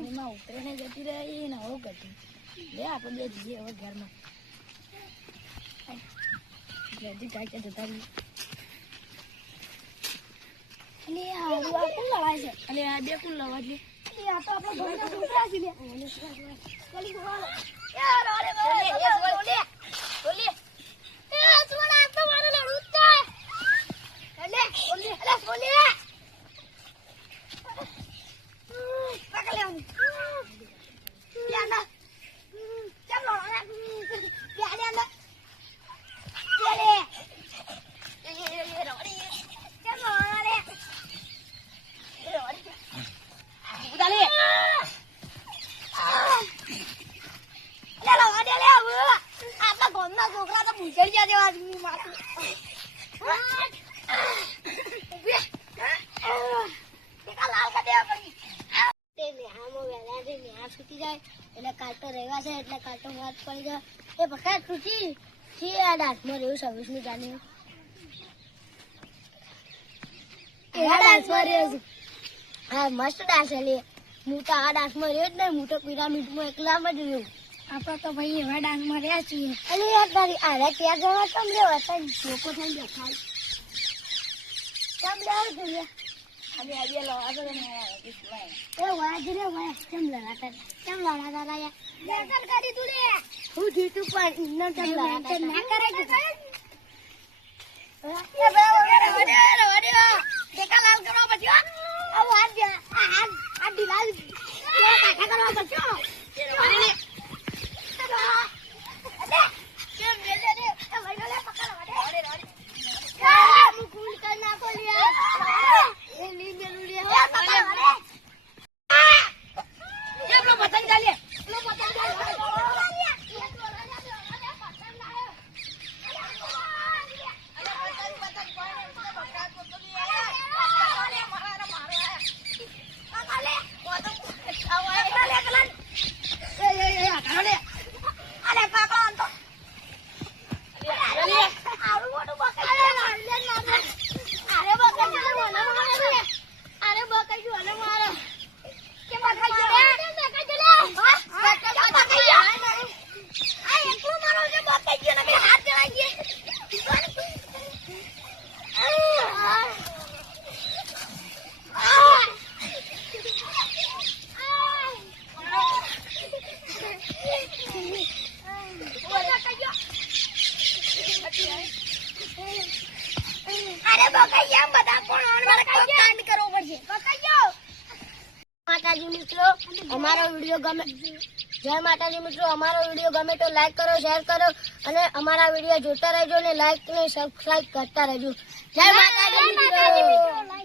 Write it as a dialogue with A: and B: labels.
A: એમાં ઉતરીને જતી રહી ને આવું કરતી. લે આપણે બે જઈએ હવે ઘરમાં. જલ્દી કાંઈ જતા રહીએ અને આ હારું આ કોણ લવાય છે? અને આ બે કોણ લવા છે? આ તો આપણે ઘરના છોકરા છે? લે કલી ગોવાળો એ રોલે રોલે રોલે રોલે એ સોના આ તો મારો લડું છે અલે ઓલે અલે સોલે પકડ લે હું યા ના કેમ લો ના યા લે ના યા લે એ એ એ રોડી કેમ લો ના લે એ રોડી ઉડા લે લે લો લે લે હવે આપણા ગામના છોકરા તો ભૂસડી ગયા જેવા છે માથું ટીકા લાલ કરી દેવા પડી તે નેહામાં વહેલા છે નેહા છૂટી જાય. એટલે કાંટો રહેવા છે એટલે કાંટો વાત પડી જાય. એ પકડ છૂટી. છે આ ડાન્સમાં રહ્યું સર્વિસની જાણી એવા રહ્યો. છું હા મસ્ત ડાન્સ છે હું તો આ ડાન્સમાં રહ્યો જ નહીં હું તો પિરામિડમાં એકલામાં જ રહ્યો. આપણે તો ભાઈ એવા ડાંગમાં રહ્યા છીએ. અરે યાર તારી આરે ત્યાં જવા તમ લેવા તને લોકો થઈને દેખાય કેમ લેવા જોઈએ અને આજે લવા તો એ વાજ રે વાજ કેમ લડાતા કેમ લડાતા યાર? લેકર કરી તું રે હું જીતું પણ ઇન્નો કેમ લડાતા ના કરે કે એ બે ઓરે ઓરે ઓરે ટેકા લાલ કરો પછી અરે બકાઈ બધા કોણ મારે કાંડ કરવો પડશે? બકાઈ માતાજી મિત્રો અમારો વીડિયો ગમે જય માતાજી મિત્રો અમારો વીડિયો ગમે તો લાઈક કરો શેર કરો અને અમારા વીડિયો જોતા રહેજો અને લાઈક અને સબસ્ક્રાઈબ કરતા રહેજો. જય માતાજી મિત્રો.